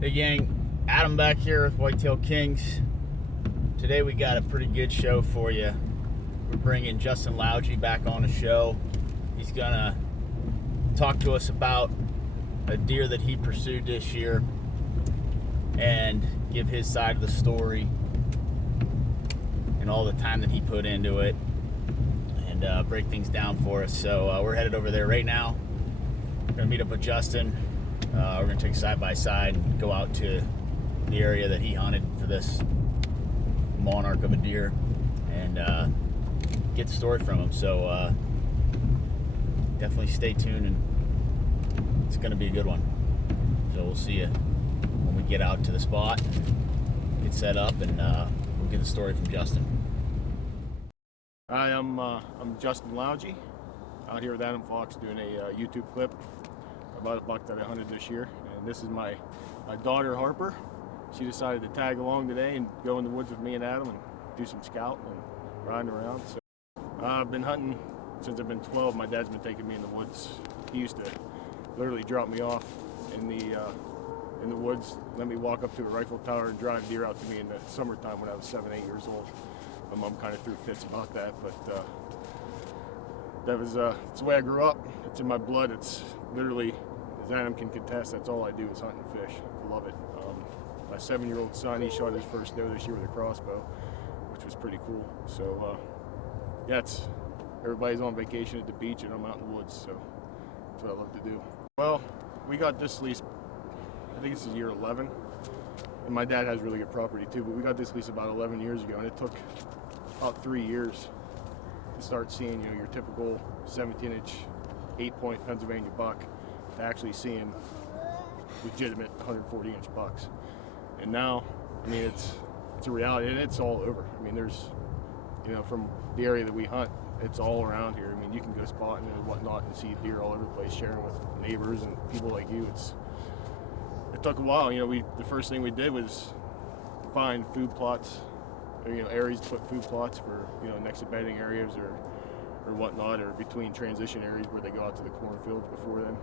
Hey gang, Adam back here with Whitetail Kings. Today we got a pretty good show for you. We're bringing Justin Lougee back on the show. He's gonna talk to us about a deer that he pursued this year and give his side of the story and all the time that he put into it and break things down for us. So we're headed over there right now. We're gonna meet up with Justin. We're going to take side by side and go out to the area that he hunted for this monarch of a deer and get the story from him. So definitely stay tuned, and it's going to be a good one. So we'll see you when we get out to the spot, get set up, and we'll get the story from Justin. Hi, I'm Justin Lougee, out here with Adam Fox doing a YouTube clip about a buck that I hunted this year, and this is my daughter Harper. She decided to tag along today and go in the woods with me and Adam and do some scouting and riding around. So I've been hunting since I've been 12. My dad's been taking me in the woods. He used to literally drop me off in the woods, let me walk up to a rifle tower and drive deer out to me in the summertime when I was 7, 8 years old. My mom kind of threw fits about that, but it's the way I grew up. It's in my blood. It's literally, as Adam can contest, that's all I do is hunt and fish. I love it. My 7-year-old son, he shot his first doe this year with a crossbow, which was pretty cool. So yeah, everybody's on vacation at the beach and I'm out in the woods, so that's what I love to do. Well, we got this lease, I think this is year 11, and my dad has really good property too, but we got this lease about 11 years ago, and it took about 3 years to start seeing, your typical 17-inch, 8-point Pennsylvania buck to actually seeing legitimate 140-inch bucks. And now, I mean, it's a reality, and it's all over. I mean, there's, from the area that we hunt, it's all around here. I mean, you can go spotting and whatnot and see deer all over the place, sharing with neighbors and people like you. It took a while. The first thing we did was find food plots, or, areas to put food plots for, next to bedding areas or whatnot, or between transition areas where they go out to the cornfields before then.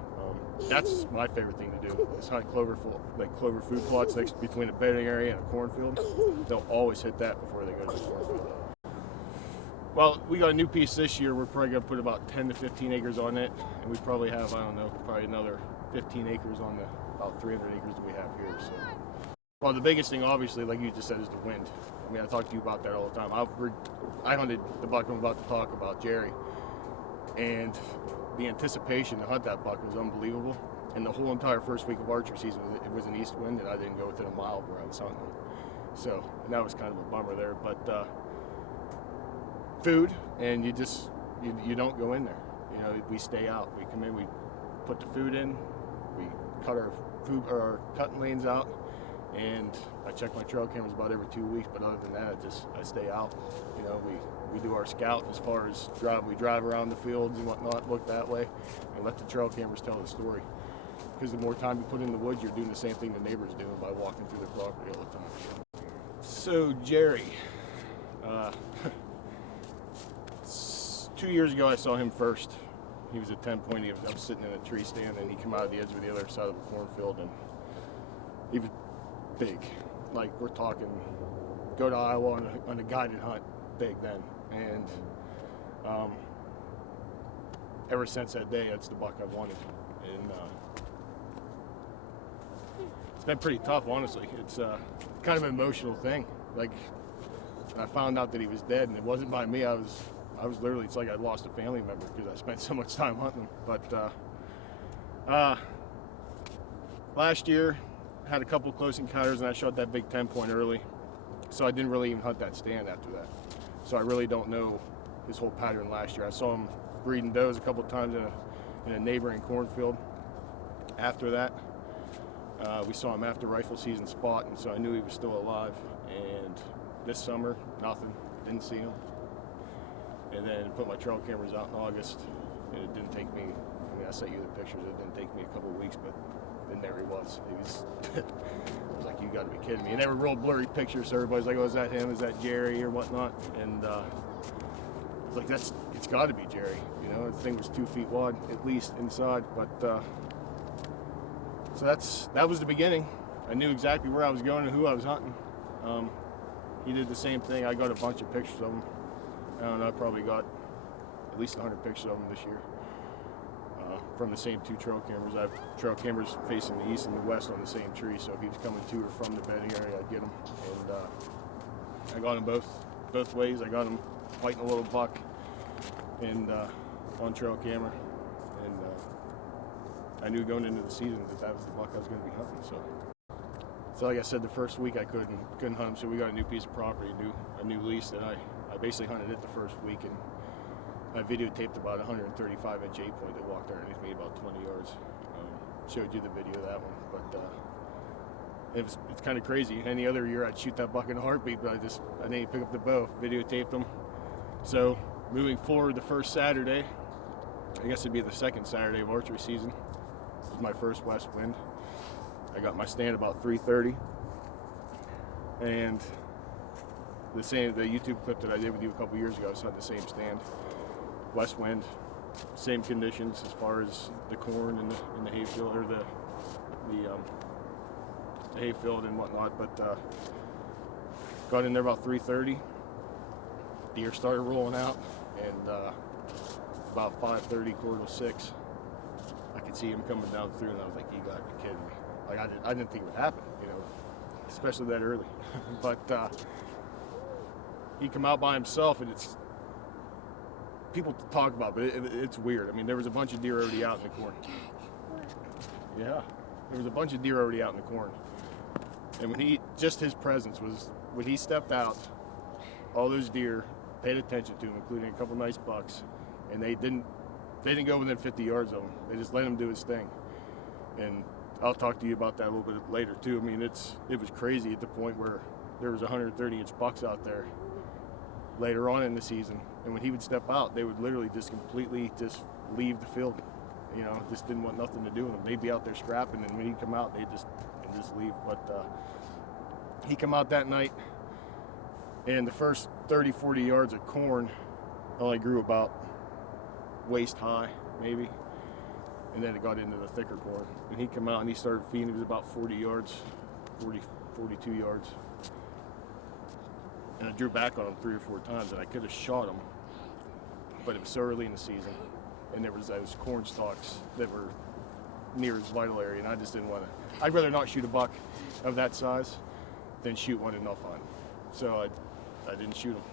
That's my favorite thing to do, is hunt clover food plots between a bedding area and a cornfield. They'll always hit that before they go to the cornfield. Well, we got a new piece this year. We're probably going to put about 10 to 15 acres on it, and we probably have, probably another 15 acres on the about 300 acres that we have here. So, well, the biggest thing, obviously, like you just said, is the wind. I mean, I talk to you about that all the time. I hunted the buck I'm about to talk about, Jerry, and the anticipation to hunt that buck was unbelievable. And the whole entire first week of archery season, it was an east wind, and I didn't go within a mile of where I was hunting. So, and that was kind of a bummer there. But food, and you don't go in there. We stay out. We come in, we put the food in, we cut our food or our cutting lanes out, and I check my trail cameras about every 2 weeks. But other than that, I stay out. We do our scout as far as we drive around the fields and whatnot, look that way, and let the trail cameras tell the story. Because the more time you put in the woods, you're doing the same thing the neighbor's doing by walking through their property all the time. So Jerry, 2 years ago I saw him first. He was a 10-point. I was sitting in a tree stand, and he came out of the edge of the other side of the cornfield, and he was big. Like, we're talking, go to Iowa on a guided hunt, big then. And ever since that day, that's the buck I've wanted. And it's been pretty tough, honestly. It's kind of an emotional thing. Like, when I found out that he was dead, and it wasn't by me, I was literally, it's like I lost a family member because I spent so much time hunting. But last year, I had a couple close encounters, and I shot that big 10-point early. So I didn't really even hunt that stand after that. So I really don't know his whole pattern last year. I saw him breeding does a couple times in a neighboring cornfield. After that, we saw him after rifle season spot, and so I knew he was still alive. And this summer, nothing, didn't see him. And then put my trail cameras out in August, and it didn't take me, I sent you the pictures, it didn't take me a couple of weeks, but then there he was. I was like, you gotta be kidding me. And they were real blurry pictures, so everybody's like, oh, is that him, is that Jerry, or whatnot? And it's like, it's gotta be Jerry. The thing was 2 feet wide, at least inside. But so that was the beginning. I knew exactly where I was going and who I was hunting. He did the same thing. I got a bunch of pictures of him. I don't know, I probably got at least 100 pictures of him this year from the same 2 trail cameras. I have trail cameras facing the east and the west on the same tree, so if he was coming to or from the bedding area, I'd get him. And I got him both ways. I got him fighting a little buck and on trail camera, and I knew going into the season that was the buck I was going to be hunting. So like I said, the first week I couldn't hunt him, so we got a new piece of property, a new lease, and I basically hunted it the first week, and I videotaped about 135-inch 8-point that walked underneath me about 20 yards. Showed you the video of that one, but it's kind of crazy. Any other year I'd shoot that buck in a heartbeat, but I didn't even pick up the bow, videotaped them. So moving forward, the first Saturday, I guess it'd be the second Saturday of archery season. This was my first west wind. I got my stand about 3:30, and the YouTube clip that I did with you a couple years ago, I was on the same stand, west wind, same conditions as far as the corn and the hayfield, or the hayfield and whatnot. But got in there about 3:30. Deer started rolling out, and about 5:30, 5:45, I could see him coming down through, and I was like, "You gotta be kidding me!" Like I didn't think it would happen, especially that early. But he come out by himself, and it's people talk about, but it's weird. I mean, there was a bunch of deer already out in the corn. Yeah, there was a bunch of deer already out in the corn, and his presence was when he stepped out, all those deer paid attention to him, including a couple nice bucks, and they didn't go within 50 yards of him. They just let him do his thing, and I'll talk to you about that a little bit later too. I mean, it was crazy at the point where there was 130-inch bucks out there later on in the season, and when he would step out, they would literally just completely just leave the field. Just didn't want nothing to do with him. They'd be out there scrapping, and when he'd come out, they'd just leave. But he come out that night, and the first 30, 40 yards of corn only grew about waist high, maybe. And then it got into the thicker corn. And he come out and he started feeding. It was about 40 yards, 42 yards. And I drew back on him 3 or 4 times, and I could have shot him, but it was so early in the season, and there was those corn stalks that were near his vital area, and I just didn't want to. I'd rather not shoot a buck of that size than shoot one and not find him. So I didn't shoot him.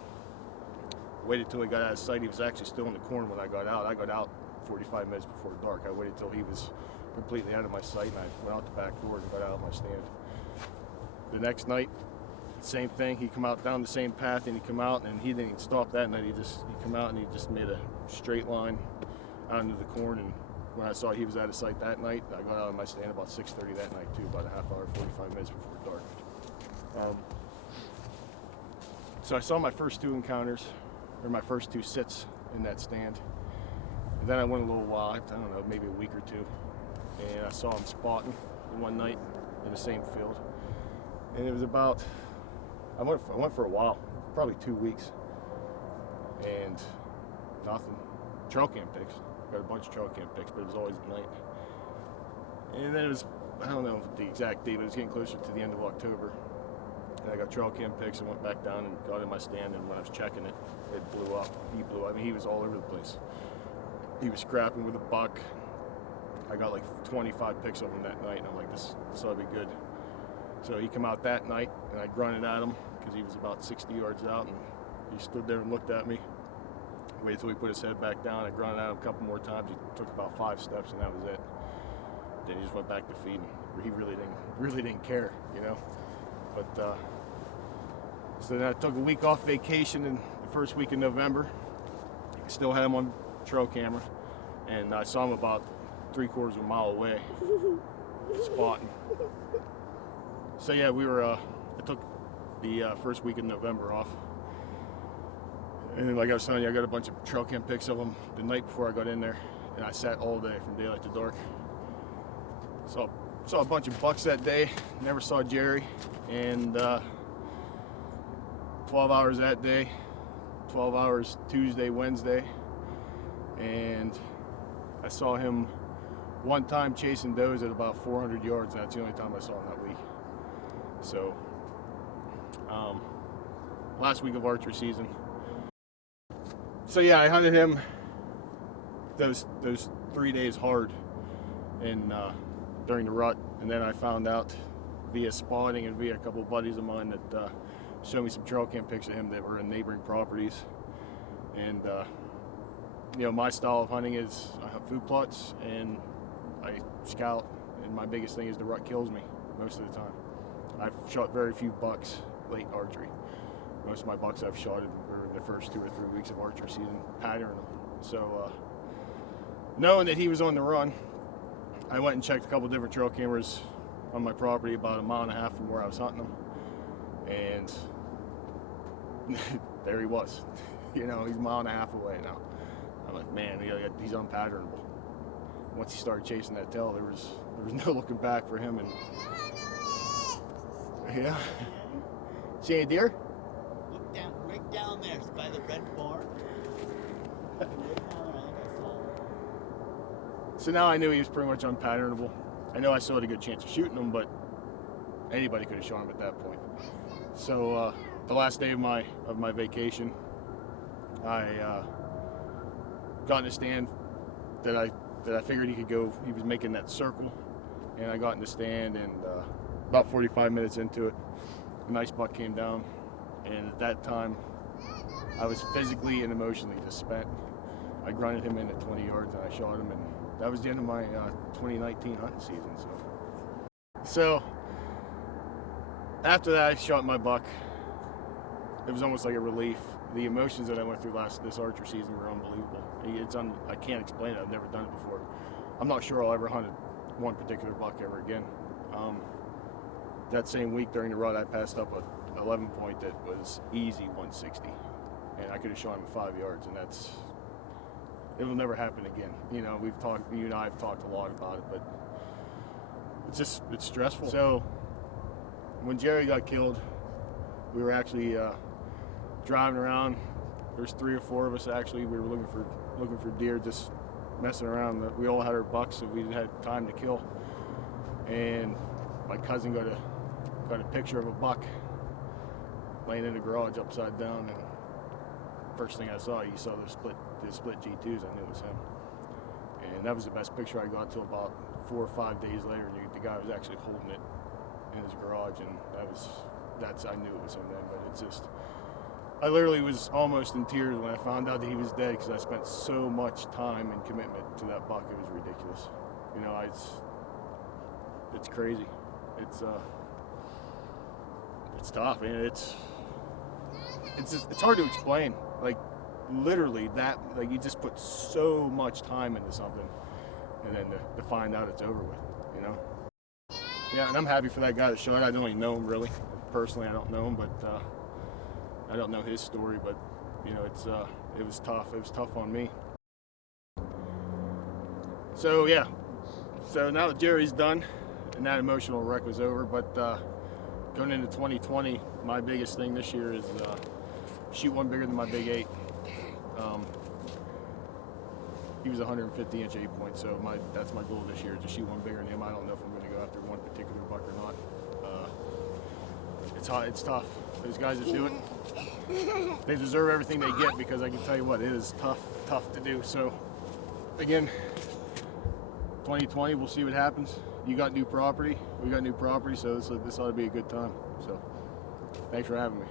Waited till he got out of sight. He was actually still in the corn when I got out. I got out 45 minutes before dark. I waited till he was completely out of my sight, and I went out the back door and got out of my stand. The next night, same thing. He come out down the same path, and he come out, and he didn't even stop that night. He come out and he just made a straight line out into the corn. And when I saw he was out of sight that night, I got out of my stand about 6:30 that night too, about a half hour, 45 minutes before dark. So I saw my first 2 encounters, or my first 2 sits in that stand. And then I went a little while, I don't know, maybe a week or 2, and I saw him spotting one night in the same field. And it was about, I went for a while, probably 2 weeks, and nothing. Trail cam pics, got a bunch of trail cam pics, but it was always at night. And then it was, I don't know the exact date, but it was getting closer to the end of October. And I got trail cam pics and went back down and got in my stand, and when I was checking it, it blew up. He blew up. I mean, he was all over the place. He was scrapping with a buck. I got like 25 pics of him that night, and I'm like, this ought to be good. So he come out that night, and I grunted at him because he was about 60 yards out, and he stood there and looked at me. Waited till he put his head back down. I grunted at him a couple more times. He took about 5 steps, and that was it. Then he just went back to feeding. He really didn't care, But so then I took a week off vacation in the first week in November. Still had him on trail camera, and I saw him about 3/4 of a mile away, spotting. So yeah, I took the first week in November off, and then, like I was telling you, I got a bunch of trail cam pics of him the night before I got in there, and I sat all day from daylight to dark. Saw a bunch of bucks that day. Never saw Jerry, and 12 hours that day, 12 hours Tuesday, Wednesday, and I saw him one time chasing does at about 400 yards, and that's the only time I saw him that week. So last week of archery season. So yeah, I hunted him those 3 days hard in during the rut, and then I found out via spotting and via a couple of buddies of mine that showed me some trail cam pics of him that were in neighboring properties. And you know, my style of hunting is I hunt food plots and I scout, and my biggest thing is the rut kills me most of the time. I've shot very few bucks late archery. Most of my bucks I've shot were the first 2 or 3 weeks of archery season, patterning them. So knowing that he was on the run, I went and checked a couple different trail cameras on my property about 1.5 miles from where I was hunting him, and there he was. You know, he's 1.5 miles away now. I'm like, man, he's unpatternable. Once he started chasing that tail, there was no looking back for him. And yeah, see any deer? Look down, right down there, it's by the red barn. Right down there, I think I saw it. So now I knew he was pretty much unpatternable. I know I still had a good chance of shooting him, but anybody could have shot him at that point. So the last day of my vacation, I got in a stand that I figured he could go. He was making that circle, and I got in the stand, and about 45 minutes into it, a nice buck came down, and at that time, I was physically and emotionally just spent. I grunted him in at 20 yards, and I shot him, and that was the end of my 2019 hunting season. So after that, I shot my buck. It was almost like a relief. The emotions that I went through this archery season were unbelievable. I can't explain it. I've never done it before. I'm not sure I'll ever hunt one particular buck ever again. That same week during the rut, I passed up a 11 point that was easy 160, and I could have shot him 5 yards, and it will never happen again. You know, you and I have talked a lot about it, but it's stressful. So when Jerry got killed, we were actually driving around. There's 3 or 4 of us actually. We were looking for deer, just messing around. We all had our bucks, so we had time to kill. And my cousin got a picture of a buck laying in the garage upside down, and first thing I saw, you saw the split G2s. I knew it was him, and that was the best picture I got till about 4 or 5 days later. The guy was actually holding it in his garage, and I knew it was him then. But it's just, I literally was almost in tears when I found out that he was dead, because I spent so much time and commitment to that buck. It was ridiculous. You know, it's crazy. It's tough, and it's hard to explain. Like, literally, like, you just put so much time into something, and then to find out it's over with, you know? Yeah, and I'm happy for that guy that shot. I don't even know him really. Personally, I don't know him, but I don't know his story, but you know, it was tough. It was tough on me. So yeah, so now that Jerry's done and that emotional wreck was over, but going into 2020, my biggest thing this year is shoot one bigger than my big 8. He was 150-inch 8-point, so that's my goal this year, to shoot one bigger than him. I don't know if I'm going to go after one particular buck or not. It's tough. Those guys that do it, they deserve everything they get, because I can tell you what, it is tough to do. So again, 2020, we'll see what happens. You got new property, we got new property, so this ought to be a good time. So thanks for having me.